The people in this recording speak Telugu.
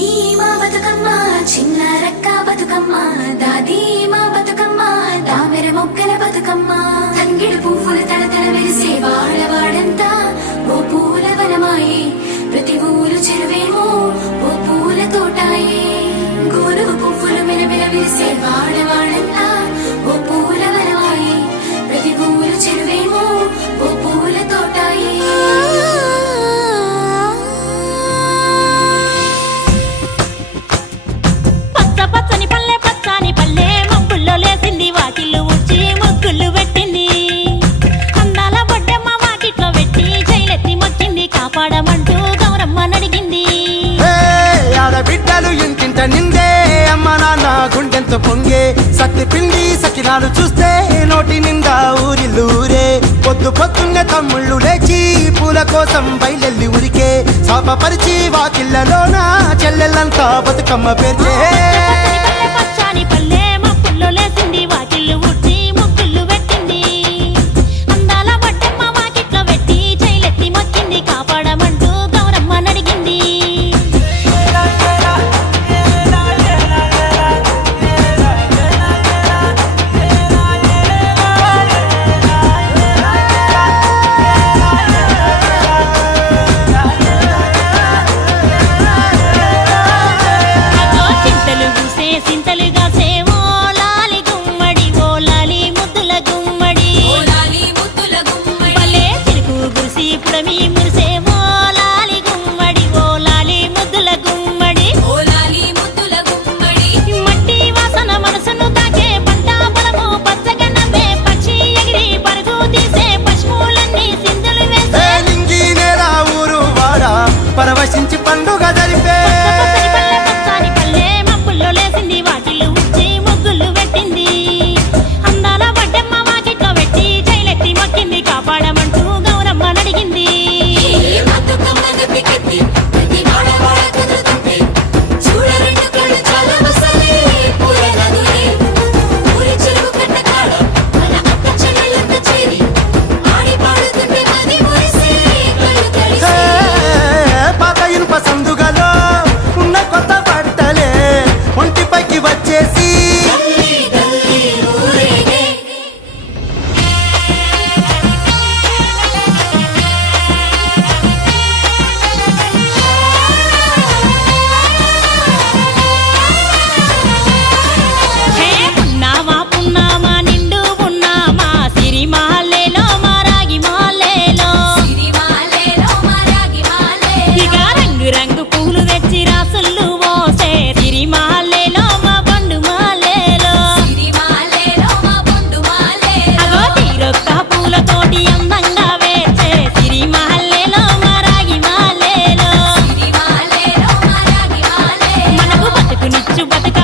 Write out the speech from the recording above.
చిన్ని మా బతుకమ్మ చిన్న రక్క బతుకమ్మ దాది మా బతుకమ్మ దామెర మొక్కల బతుకమ్మ తంగిడు పువ్వులు తడతడ వెలిసే వాడవాడంతా ఓ పూల వనమాయే ప్రతి ఊరు చెరువేమో ఓ పూల తోటాయే గోరుగు పువ్వులు మెలమెల వెలిసే వాడవాడంతా ఓ పూల వనమాయే ప్రతి ఊరు చెరువేమో ఓ పూల తోటాయే పచ్చని పల్లె పచ్చని పల్లె మబ్బుల్లో లేసింది వాకిళ్ళు ఊడ్చి ముగ్గులు పెట్టింది అందాల బొడ్డమ్మ వాకిట్లో పెట్టి జైలెత్తి మొక్కింది కాపాడమంటూ గౌరమ్మ నడిగింది ఆడబిడ్డలు ఇంటింట నిందే అమ్మ నాన్న గుండెంత పొంగే సత్తి పిండి సకినాలు చూస్తే నోటి నిండా ఊరిల్లూరే పొద్దు పొద్దున్నే తమ్ముళ్ళు లేచి పూల కోసం బయలెల్లి ఉరికే శాపపరిచి వాకిళ్ళలోన చెల్లెళ్ళంతా బతుకమ్మ పేర్చే పచ్చని పల్లె మబ్బుల్లో లేసింది వాకిళ్ళు ఊడ్చి ముగ్గులు పెట్టింది అందాల బొడ్డమ్మ వాకిట్లో పెట్టి జైలెత్తి మొక్కింది కాపాడమంటూ గౌరమ్మ నడిగింది సింతలుగా సేవో లాలి గుమ్మడి ఓ లాలి ముద్దుల గుమ్మడి భలే చిరుకు గురిసి పుడమి మురిసేవో లాలి గుమ్మడి ఓ లాలి ముద్దుల గుమ్మడి మట్టి వాసన మనసును తాకే పంట పొలము పచ్చగా నవ్వే పక్షి ఎగిరి పరుగు తీసే పశువులన్నీ సింధులు వేసే నింగి నేల ఊరు వాడ పరవశించి పండుగ జరిపే పచ్చని పల్లె మబ్బుల్లో లేసింది వాకిళ్ళు ఊడ్చి ముగ్గులు పెట్టింది అందాల బొడ్డమ్మ వాకిట్లో పెట్టి జైలెత్తి మొక్కింది కాపాడమంటూ గౌరమ్మ నడిగింది పాత ఇనుప సందుగలో ఉన్న కొత్త బట్టలే ఒంటిపైకి వచ్చేసి హే పున్నామా పున్నామా నిండు పున్నామా సిరి మాలేలో మా రాగి మాలేలో ఇక రంగు రంగు పూలు తెచ్చి రాసులు పోసే సిరి మాలేలో మా బండు మాలేలో అగో తీరొక్క పూలతోటి అందంగా వేచే సిరి మాలేలో మా రాగి మాలేలో మనకు బతుకునిచ్చు బతుక